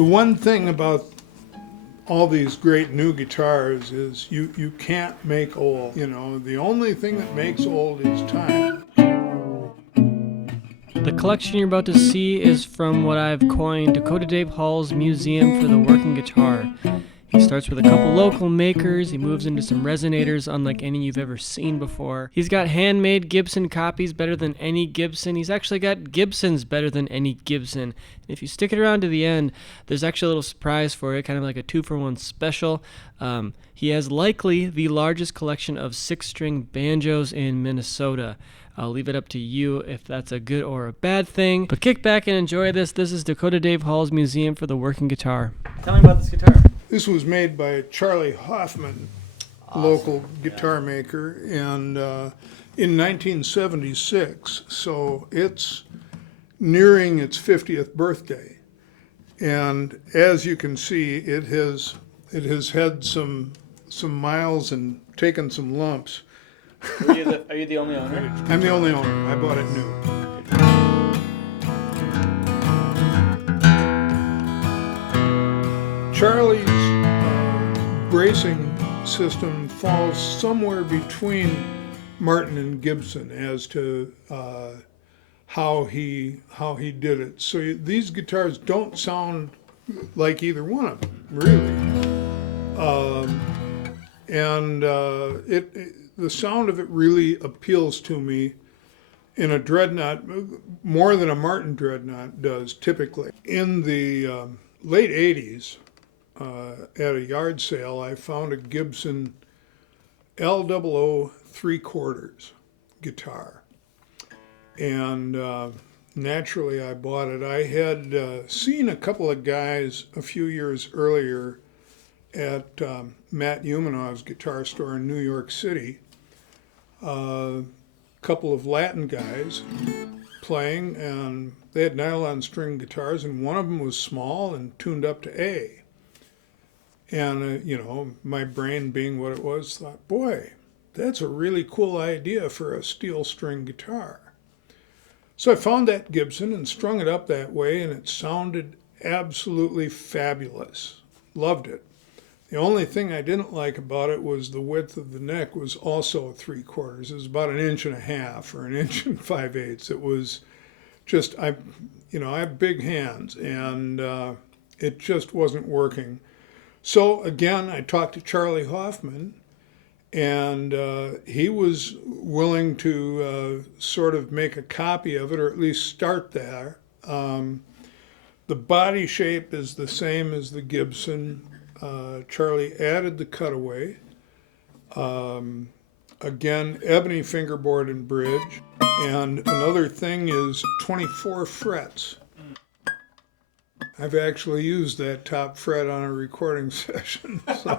The one thing about all these great new guitars is you can't make old. You know, the only thing that makes old is time. The collection you're about to see is from what I've coined Dakota Dave Hall's Museum for the Working Guitar. He starts with a couple local makers, he moves into some resonators unlike any you've ever seen before. He's got handmade Gibson copies better than any Gibson. He's actually got Gibsons better than any Gibson. And if you stick it around to the end, there's actually a little surprise for you, kind of like a 2-for-1 special. He has likely the largest collection of 6-string banjos in Minnesota. I'll leave it up to you if that's a good or a bad thing. But kick back and enjoy this. This is Dakota Dave Hall's Museum for the Working Guitar. Tell me about this guitar. This was made by Charlie Hoffman, local guitar maker, and in 1976. So it's nearing its 50th birthday. And as you can see, it has had some miles and taken some lumps. Are you the only owner? I'm the only owner. I bought it new. Charlie's bracing system falls somewhere between Martin and Gibson as to how he did it. So these guitars don't sound like either one of them, really. The sound of it really appeals to me in a dreadnought more than a Martin dreadnought does typically. In the late 80s, at a yard sale, I found a Gibson L00 3/4 guitar. And naturally I bought it. I had seen a couple of guys a few years earlier at Matt Umanov's guitar store in New York City. A couple of Latin guys playing, and they had nylon string guitars, and one of them was small and tuned up to A. And, my brain being what it was, thought, boy, that's a really cool idea for a steel string guitar. So I found that Gibson and strung it up that way, and it sounded absolutely fabulous. Loved it. The only thing I didn't like about it was the width of the neck was also 3/4. It was about 1.5 inches or 1 5/8 inches. It was just, I have big hands, and it just wasn't working. So again, I talked to Charlie Hoffman, and he was willing to sort of make a copy of it, or at least start there. The body shape is the same as the Gibson. Charlie added the cutaway. Again, ebony fingerboard and bridge. And another thing is 24 frets. I've actually used that top fret on a recording session, so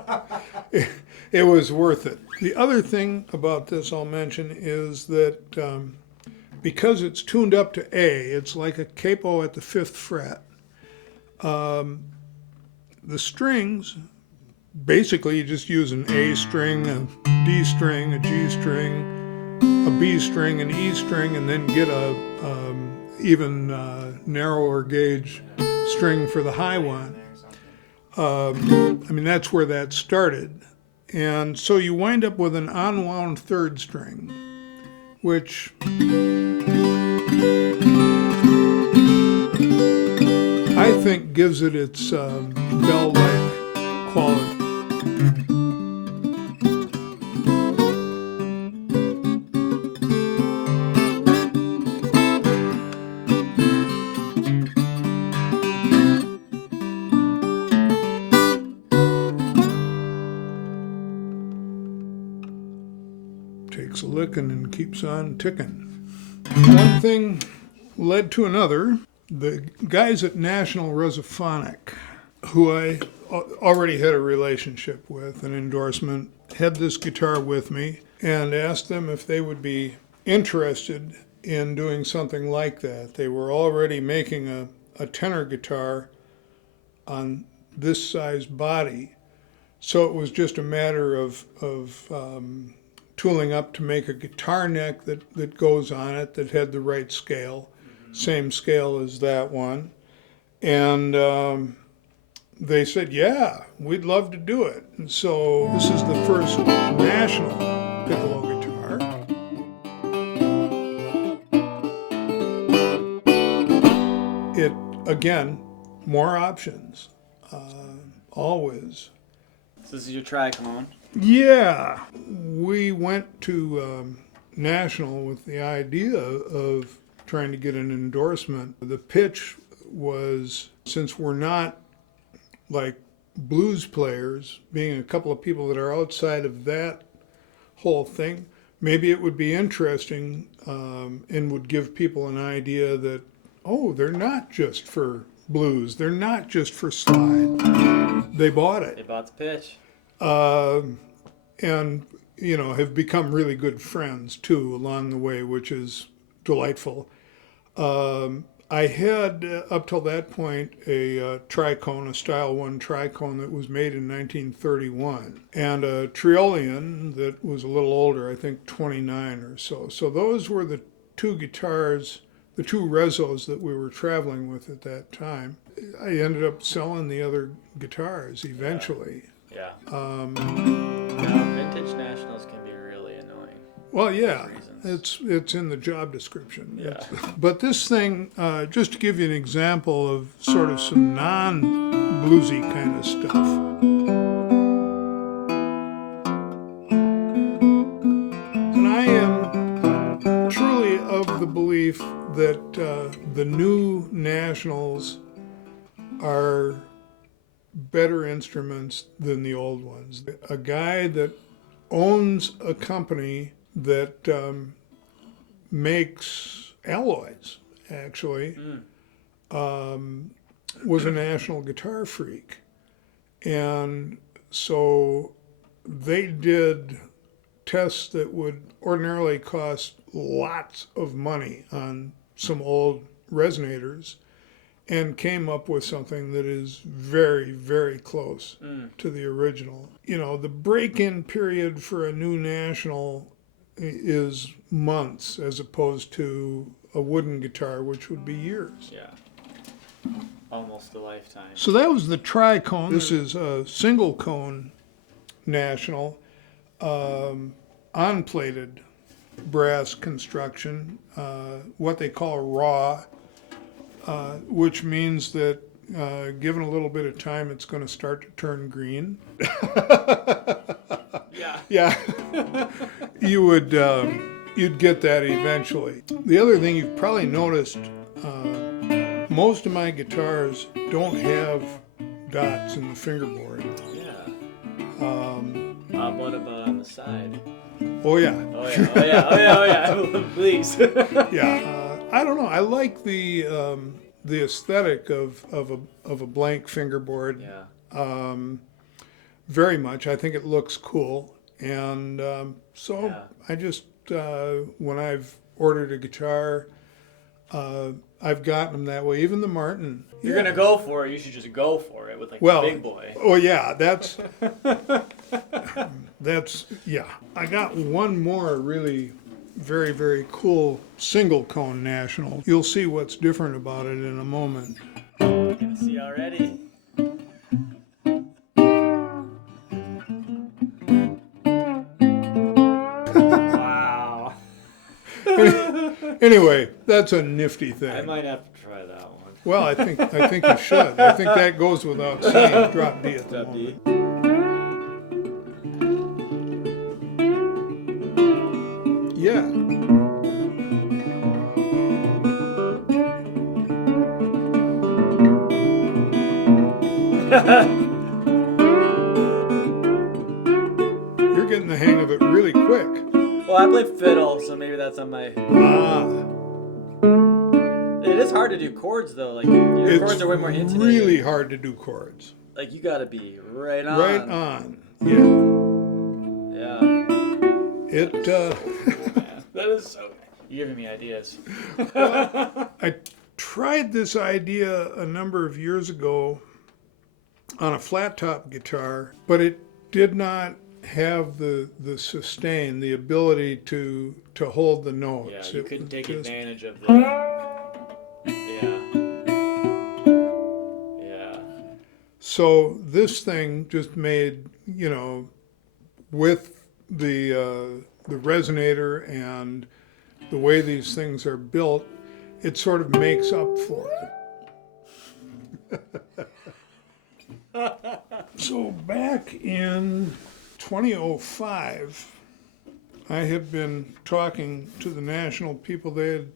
it was worth it. The other thing about this I'll mention is that because it's tuned up to A, it's like a capo at the 5th fret. The strings, basically you just use an A string, a D string, a G string, a B string, an E string, and then get a even narrower gauge string for the high one. That's where that started. And so you wind up with an unwound 3rd string, which I think gives it its bell-like quality. Takes a licking and keeps on ticking. One thing led to another. The guys at National Resophonic, who I already had a relationship with, an endorsement, had this guitar with me and asked them if they would be interested in doing something like that. They were already making a tenor guitar on this size body, so it was just a matter of tooling up to make a guitar neck that goes on it that had the right scale, same scale as that one. And they said, yeah, we'd love to do it. And so this is the first national piccolo guitar. It, again, more options, always. So this is your tricone. Yeah, we went to National with the idea of trying to get an endorsement. The pitch was, since we're not like blues players, being a couple of people that are outside of that whole thing, maybe it would be interesting and would give people an idea that, oh, they're not just for blues, they're not just for slide. They bought it. They bought the pitch. And, you know, have become really good friends too along the way, which is delightful. I had, up till that point, a tricone, a Style 1 tricone that was made in 1931, and a Triolian that was a little older, I think 29 or so. So those were the two guitars, the two Rezos that we were traveling with at that time. I ended up selling the other guitars eventually. Yeah. Vintage Nationals can be really annoying. Well, yeah, it's in the job description. Yeah. But this thing, just to give you an example of sort of some non-bluesy kind of stuff. And I am truly of the belief that the new Nationals are better instruments than the old ones. A guy that owns a company that makes alloys, actually, was a National guitar freak. And so they did tests that would ordinarily cost lots of money on some old resonators, and came up with something that is very, very close to the original. You know, the break-in period for a new National is months as opposed to a wooden guitar, which would be years. Yeah. Almost a lifetime. So that was the tricone. This is a single cone National, unplated brass construction, what they call raw, which means that given a little bit of time, it's going to start to turn green. Yeah. Yeah, you would you'd get that eventually. The other thing you've probably noticed, most of my guitars don't have dots in the fingerboard. Yeah. What about on the side? Oh yeah. Oh yeah. Please. Yeah. I don't know. I like the aesthetic of a blank fingerboard. Yeah. Very much. I think it looks cool, and so Yeah. I just when I've ordered a guitar, I've gotten them that way. Even the Martin. If you're gonna go for it, you should just go for it with like Well, the big boy. Oh yeah, that's yeah. I got one more really very, very cool single cone National. You'll see what's different about it in a moment. You can see already. Wow. Anyway, that's a nifty thing. I might have to try that one. Well, I think you should. I think that goes without saying. Drop D at the Drop D. moment. Yeah. You're getting the hang of it really quick. Well, I play fiddle, so maybe that's on my. Ah. It is hard to do chords though. Like your chords are way more It's intimidating. really hard to do chords. Like you gotta be right on. Right on. Yeah. Yeah. It. That is so. You're giving me ideas. I tried this idea a number of years ago on a flat top guitar, but it did not have the sustain, the ability to hold the notes. Yeah, you It couldn't take just- advantage of the. Yeah. Yeah. So this thing just made, with the resonator and the way these things are built, it sort of makes up for it. So back in 2005, I had been talking to the National people. They had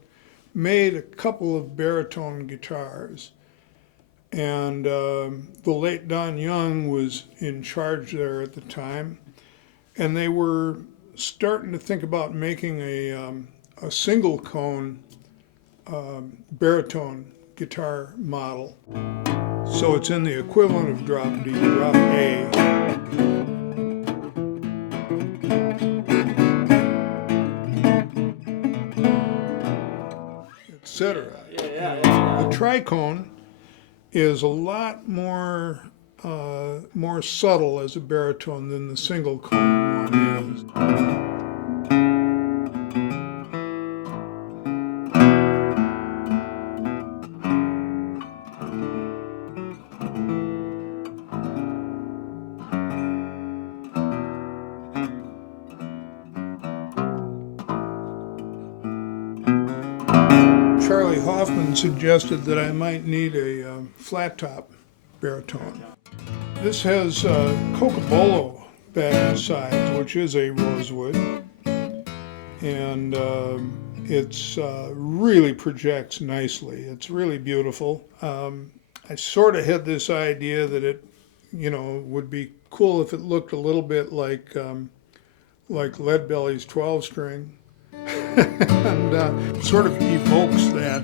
made a couple of baritone guitars. And the late Don Young was in charge there at the time. And they were starting to think about making a single cone baritone guitar model. So it's in the equivalent of drop D, drop A. Etc. The tricone is a lot more subtle as a baritone than the single cone one is. Charlie Hoffman suggested that I might need a flat top baritone. This has cocobolo back and sides, which is a rosewood, and it's really projects nicely. It's really beautiful. I sort of had this idea that it, would be cool if it looked a little bit like Leadbelly's 12-string. And sort of evokes that.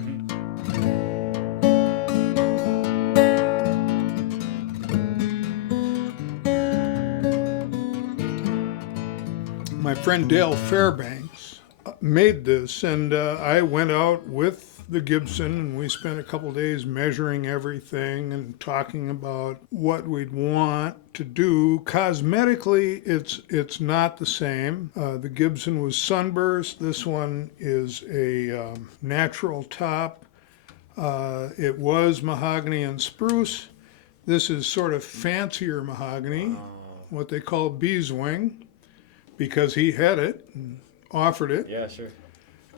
My friend Dale Fairbanks made this, and I went out with the Gibson, and we spent a couple days measuring everything and talking about what we'd want to do. Cosmetically, it's not the same. The Gibson was sunburst. This one is a natural top. It was mahogany and spruce. This is sort of fancier mahogany, what they call beeswing, because he had it and offered it. Yeah, sure.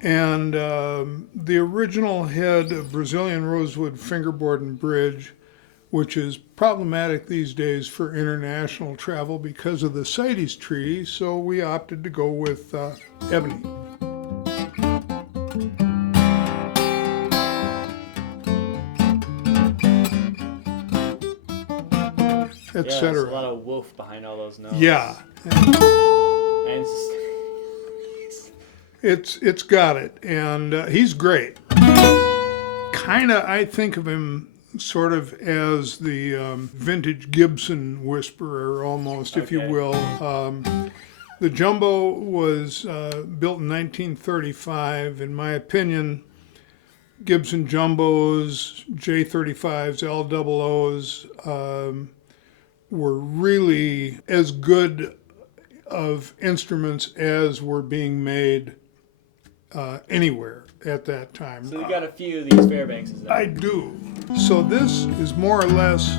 And the original had a Brazilian rosewood fingerboard and bridge, which is problematic these days for international travel because of the CITES treaty, so we opted to go with ebony. Yeah, there's Etc. a lot of woof behind all those notes. Yeah, And it's got it, and he's great. Kind of, I think of him sort of as the vintage Gibson whisperer, almost, if you Okay. will. The Jumbo was built in 1935. In my opinion, Gibson Jumbos, J35s, LOOs were really as good of instruments as were being made anywhere at that time. so we got a few of these Fairbankses. I do. So this is more or less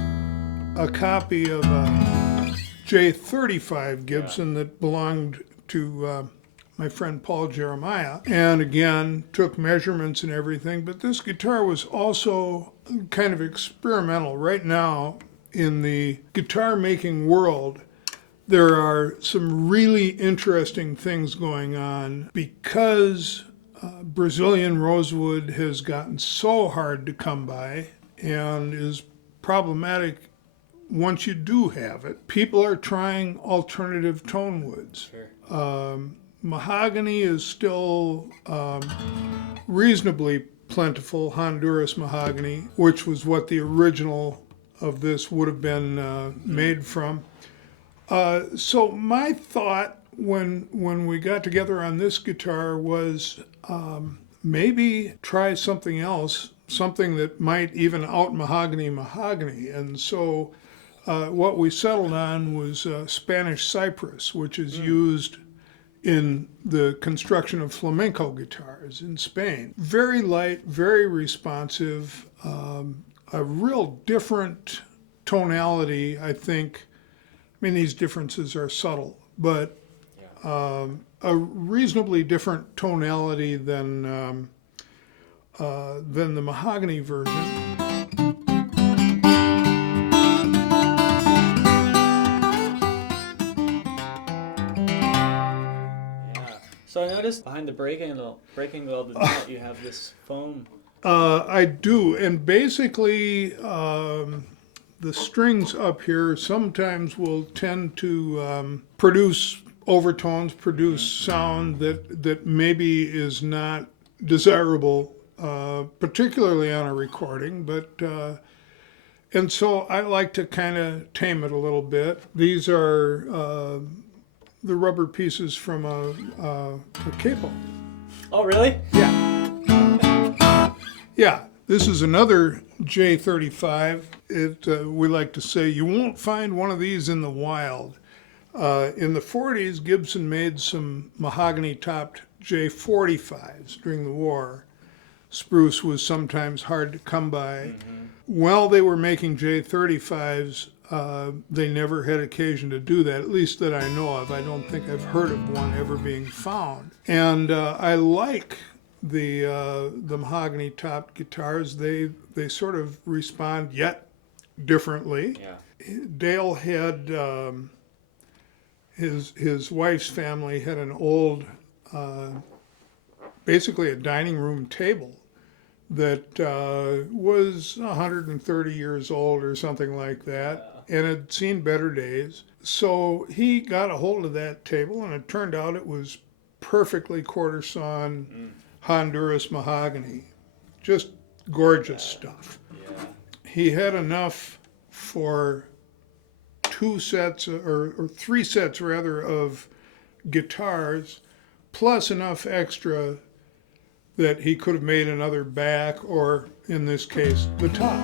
a copy of a J35 Gibson that belonged to my friend Paul Jeremiah, and again took measurements and everything. But this guitar was also kind of experimental. Right now in the guitar making world, there are some really interesting things going on because Brazilian rosewood has gotten so hard to come by and is problematic once you do have it. People are trying alternative tone woods. Sure. Mahogany is still reasonably plentiful, Honduras mahogany, which was what the original of this would have been made from. So my thought when we got together on this guitar was maybe try something else, something that might even out mahogany. And so what we settled on was Spanish cypress, which is used in the construction of flamenco guitars in Spain. Very light, very responsive, a real different tonality, I think, I mean, these differences are subtle, but a reasonably different tonality than the mahogany version. So I noticed behind the break angle of the nut, you have this foam. I do, and basically the strings up here sometimes will tend to produce overtones, produce sound that maybe is not desirable, particularly on a recording, but and so I like to kind of tame it a little bit. These are the rubber pieces from a capo. Oh, really? Yeah, this is another J35. We like to say you won't find one of these in the wild. In the 40s, Gibson made some mahogany-topped J45s during the war. Spruce was sometimes hard to come by. While they were making J35s, they never had occasion to do that, at least that I know of. I don't think I've heard of one ever being found. And I like the mahogany-topped guitars. They sort of respond yet differently. Yeah. Dale had his wife's family had an old, basically a dining room table that was 130 years old or something like that, and had seen better days. So he got a hold of that table, and it turned out it was perfectly quarter-sawn Honduras mahogany. Just gorgeous stuff. Yeah. He had enough for 2 sets, or 3 sets rather, of guitars, plus enough extra that he could have made another back, or in this case, the top.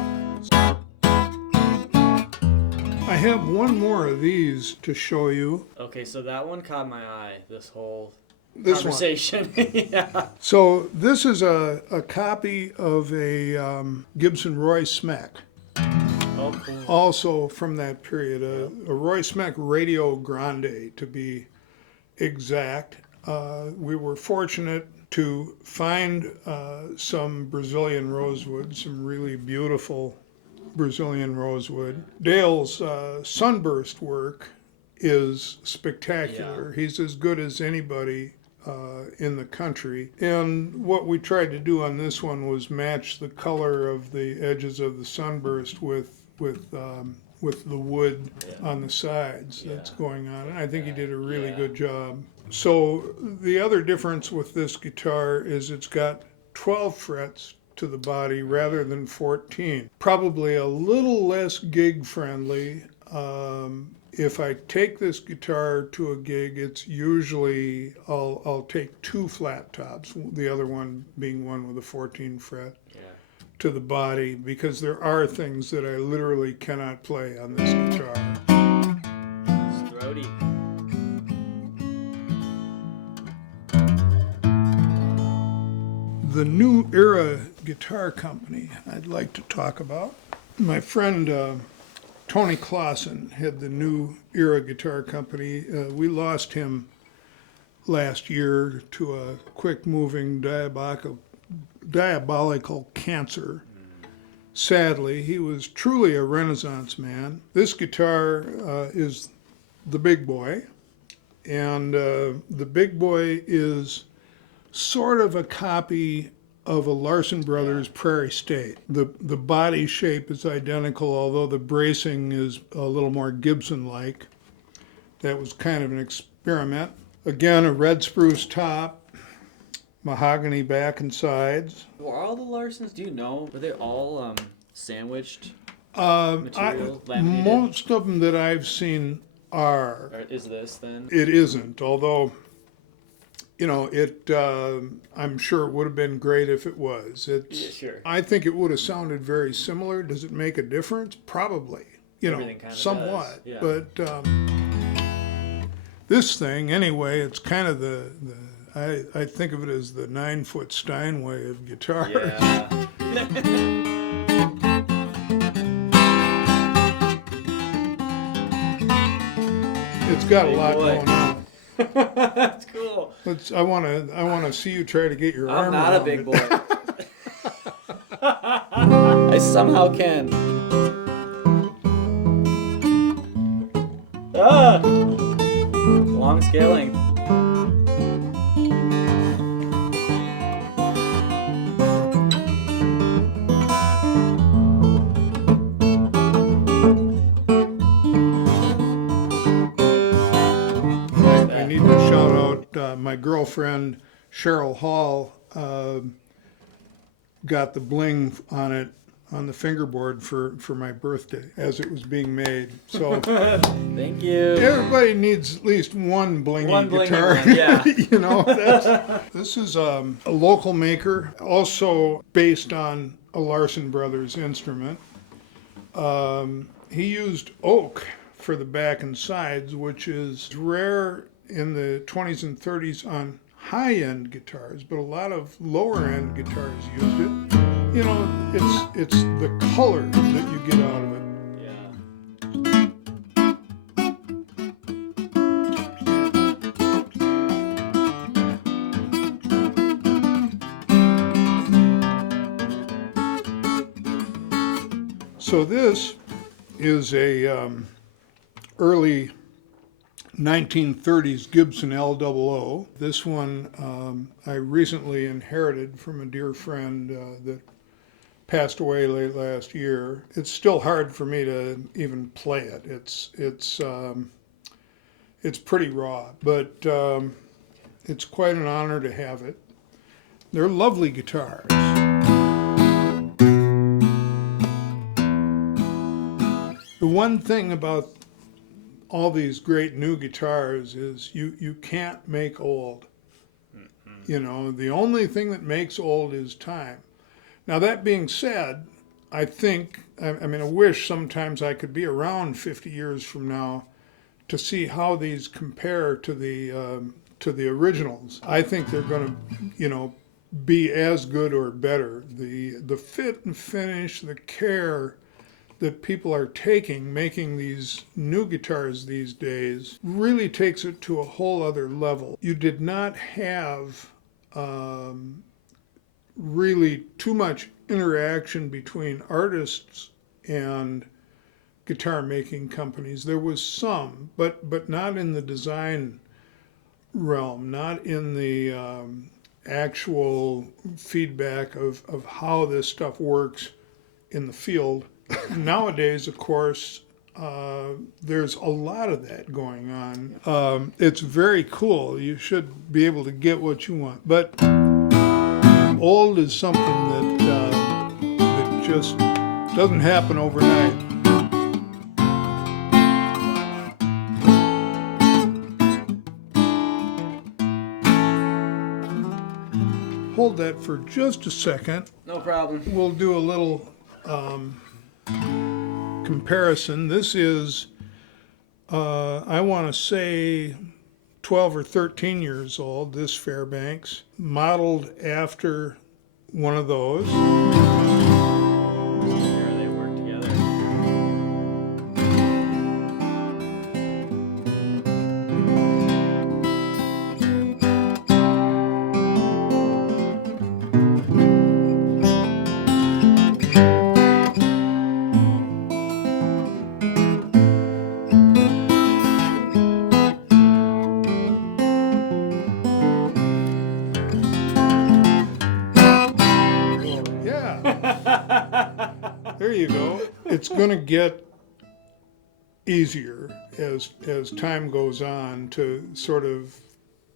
I have one more of these to show you. Okay, so that one caught my eye, this whole This one. conversation. Yeah. So this is a copy of a Gibson Roy Smeck. Oh, cool. Also from that period, a Roy Smeck Radio Grande, to be exact. We were fortunate to find some Brazilian rosewood, some really beautiful Brazilian rosewood. Dale's sunburst work is spectacular. Yeah. He's as good as anybody in the country. And what we tried to do on this one was match the color of the edges of the sunburst with the wood on the sides that's going on. And I think he did a really good job. So the other difference with this guitar is it's got 12 frets to the body rather than 14. Probably a little less gig friendly. If I take this guitar to a gig, it's usually I'll take 2 flat tops, the other one being one with a 14 fret. To the body, because there are things that I literally cannot play on this guitar. It's throaty. The New Era Guitar Company I'd like to talk about. My friend Tony Clausen had the New Era Guitar Company. We lost him last year to a quick-moving diabolical cancer. Sadly, he was truly a Renaissance man. This guitar is the Big Boy, and the Big Boy is sort of a copy of a Larson Brothers Prairie State. The body shape is identical, although the bracing is a little more Gibson-like. That was kind of an experiment. Again, a red spruce top, mahogany back and sides. Were all the Larsons, do you know, were they all sandwiched Material, laminated? most of them that I've seen are. Or is this then? It isn't, although, you know, I'm sure it would have been great if it was. Yeah, sure. I think it would have sounded very similar. Does it make a difference? Probably, Everything kind of somewhat. does, yeah. But this thing, anyway, it's kind of I think of it as the 9-foot Steinway of guitars. Yeah. It's got a Big lot boy. going on. That's cool. I wanna see you try to get your I'm arm not a around big it. boy. I somehow can. Ah! Long scale length. I need to shout out my girlfriend Cheryl Hall. Got the bling on it on the fingerboard for my birthday as it was being made. So Thank you. everybody needs at least one blingy One blingy guitar. one, yeah. You know, this is a local maker, also based on a Larson Brothers instrument. He used oak for the back and sides, which is rare in the 20s and 30s on high-end guitars, but a lot of lower-end guitars used it. You know, it's the color that you get out of it. Yeah. So this is a early 1930s Gibson L00. This one I recently inherited from a dear friend that passed away late last year. It's still hard for me to even play it. It's pretty raw, but it's quite an honor to have it. They're lovely guitars. The one thing about all these great new guitars is you can't make old. You know, the only thing that makes old is time. Now, that being said, I wish sometimes I could be around 50 years from now to see how these compare to the originals. I think they're going to, be as good or better. The fit and finish, the care that people are making these new guitars these days, really takes it to a whole other level. You did not have really too much interaction between artists and guitar making companies. There was some, but not in the design realm, not in the actual feedback of how this stuff works in the field. Nowadays, of course, there's a lot of that going on. It's very cool. You should be able to get what you want. But old is something that just doesn't happen overnight. Hold that for just a second. No problem. We'll do a little comparison. This is, I want to say, 12 or 13 years old, this Fairbanks, modeled after one of those. Here they work together. There you go. It's going to get easier as time goes on to sort of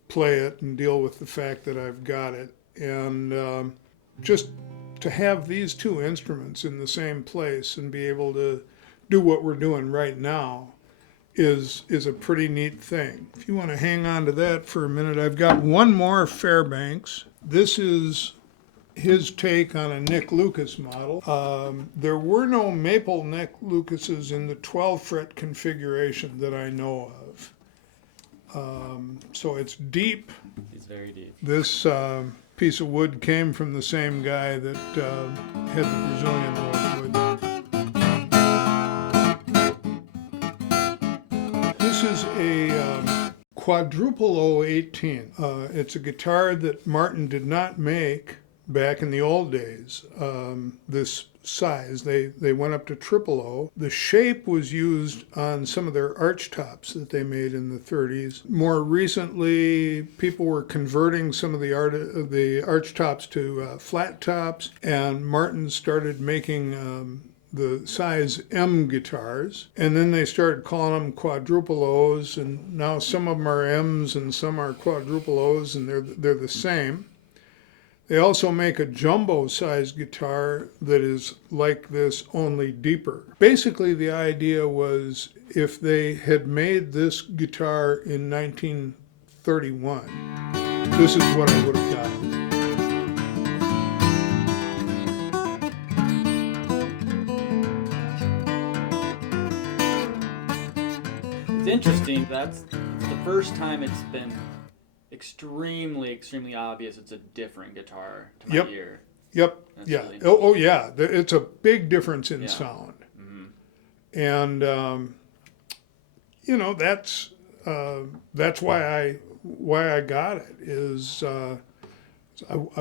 play it and deal with the fact that I've got it. And just to have these two instruments in the same place and be able to do what we're doing right now is a pretty neat thing. If you want to hang on to that for a minute, I've got one more Fairbanks. This is his take on a Nick Lucas model. There were no maple neck Lucases in the 12 fret configuration that I know of. So it's deep. It's very deep. This piece of wood came from the same guy that had the Brazilian rosewood. This is a quadruple 018. It's a guitar that Martin did not make back in the old days. This size, they went up to triple O. The shape was used on some of their arch tops that they made in the 30s. More recently, people were converting some of the arch tops to flat tops, and Martin started making the size M guitars, and then they started calling them quadruple O's, and now some of them are M's and some are quadruple O's, and they're the same. They also make a jumbo size guitar that is like this, only deeper. Basically, the idea was if they had made this guitar in 1931, this is what I would have gotten. It's interesting. That's the first time it's been extremely obvious it's a different guitar to my ear. Yep. That's yeah. really Oh, yeah. It's a big difference in Yeah. sound. Mm-hmm. And that's why I got it. Is I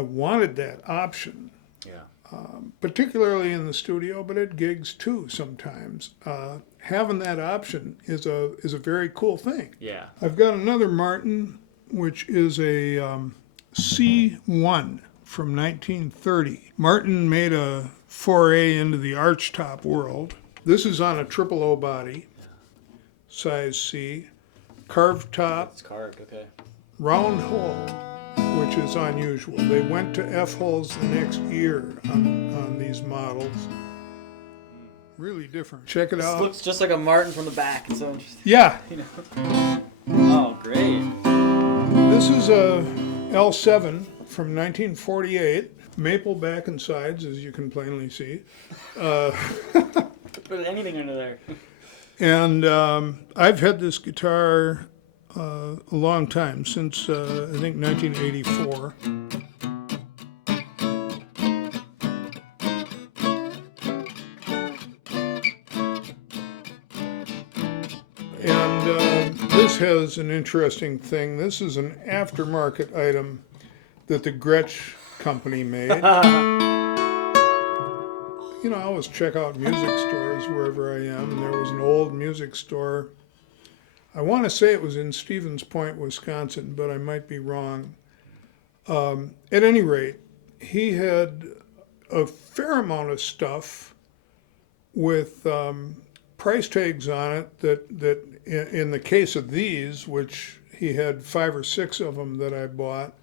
wanted that option. Yeah. Particularly in the studio, but at gigs too sometimes. Having that option is a very cool thing. Yeah. I've got another Martin, which is a C1 from 1930. Martin made a foray into the archtop world. This is on a triple O body, size C, carved top, It's carved, okay. round hole, which is unusual. They went to F holes the next year on these models. Really different. Check it This out. looks just like a Martin from the back. It's so interesting. Yeah, You know. Oh, great. this is a L7 from 1948. Maple back and sides, as you can plainly see. Put anything under there. And I've had this guitar a long time, since I think 1984. And this has an interesting thing. This is an aftermarket item that the Gretsch company made. You know, I always check out music stores wherever I am, and there was an old music store. I want to say it was in Stevens Point, Wisconsin, but I might be wrong. At any rate, he had a fair amount of stuff with price tags on it that in the case of these, which he had 5 or 6 of them that I bought,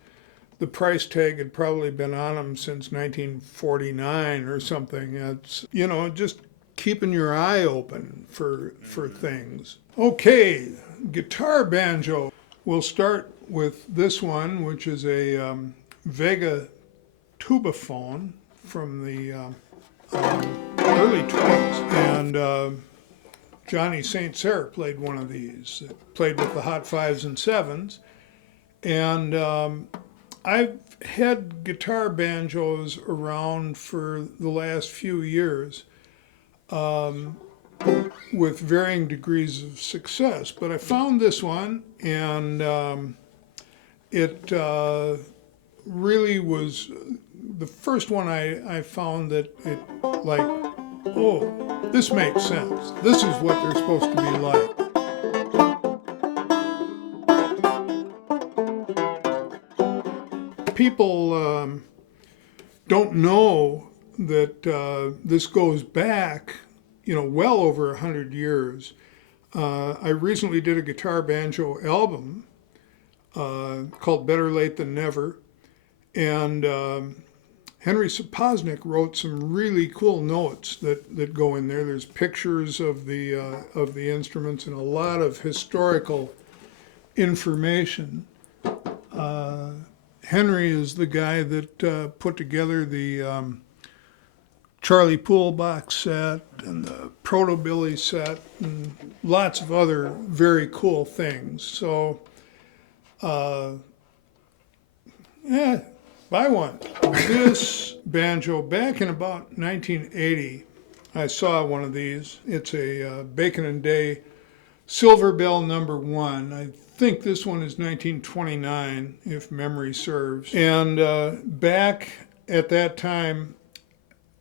the price tag had probably been on them since 1949 or something. It's, just keeping your eye open for things. Okay, guitar banjo. We'll start with this one, which is a Vega tubaphone from the early 20s. And Johnny St. Cyr played one of these. Played with the Hot 5s and 7s. And I've had guitar banjos around for the last few years with varying degrees of success. But I found this one, and it really was the first one I found that it, like, oh, this makes sense. This is what they're supposed to be like. People don't know that this goes back, well over 100 years. I recently did a guitar banjo album called Better Late Than Never, and Henry Sapoznik wrote some really cool notes that go in there. There's pictures of the instruments and a lot of historical information. Henry is the guy that put together the Charlie Poole box set and the Proto-Billy set and lots of other very cool things. So, buy one. This banjo, back in about 1980, I saw one of these. It's a Bacon and Day Silver Bell number 1. I think this one is 1929, if memory serves. And back at that time,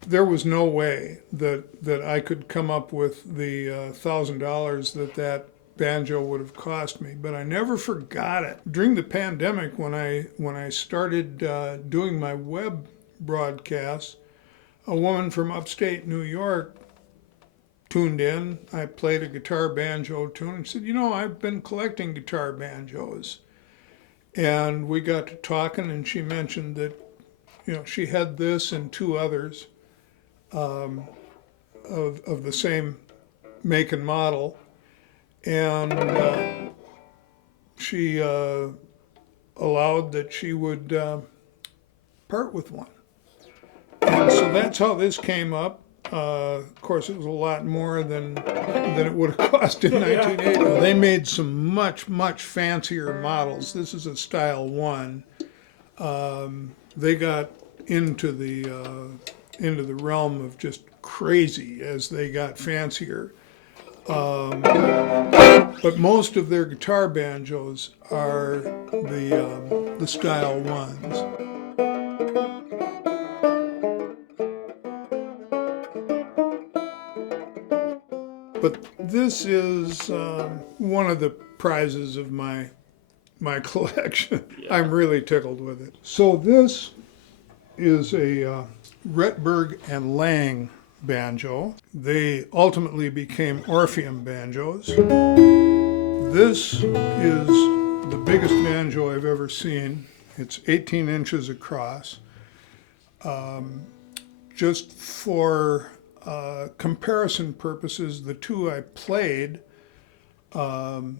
there was no way that I could come up with the $1,000 that banjo would have cost me, but I never forgot it. During the pandemic, when I started doing my web broadcasts, a woman from upstate New York tuned in. I played a guitar banjo tune and said, I've been collecting guitar banjos. And we got to talking, and she mentioned that, she had this and 2 others of the same make and model. And she allowed that she would part with one. And so that's how this came up. Of course, it was a lot more than it would have cost in 1980. They made some much fancier models. This is a Style 1. They got into the realm of just crazy as they got fancier. But most of their guitar banjos are the Style 1s. But this is one of the prizes of my collection. Yeah. I'm really tickled with it. So this is a Retberg and Lang banjo. They ultimately became Orpheum banjos. This is the biggest banjo I've ever seen. It's 18 inches across. Just for comparison purposes, the 2 I played, the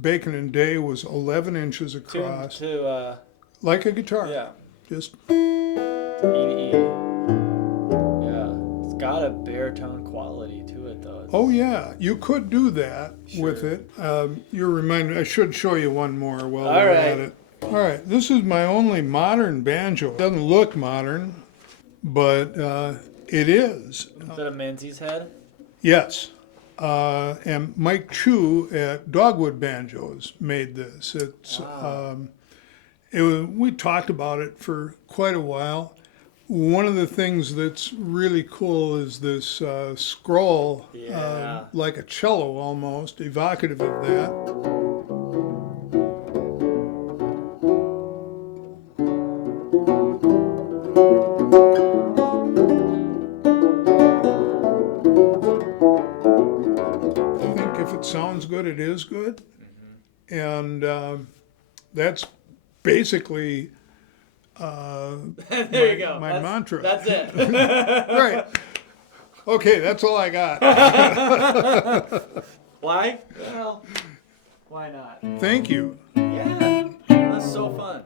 Bacon and Day was 11 inches across. Like a guitar. Yeah. Just E to E. Yeah. It's got a baritone quality to it, though. Oh yeah, you could do that with it. You're reminded. I should show you one more while we're at it. All right, this is my only modern banjo. It doesn't look modern, but it is. Is that a Menzies head? Yes. And Mike Chu at Dogwood Banjos made this. It's we talked about it for quite a while. One of the things that's really cool is this scroll, like a cello almost, evocative of that. I think if it sounds good, it is good. Mm-hmm. And that's basically there you go. My mantra. That's it. Right. Okay, that's all I got. Why? Well, why not? Thank you. Yeah, that's so fun.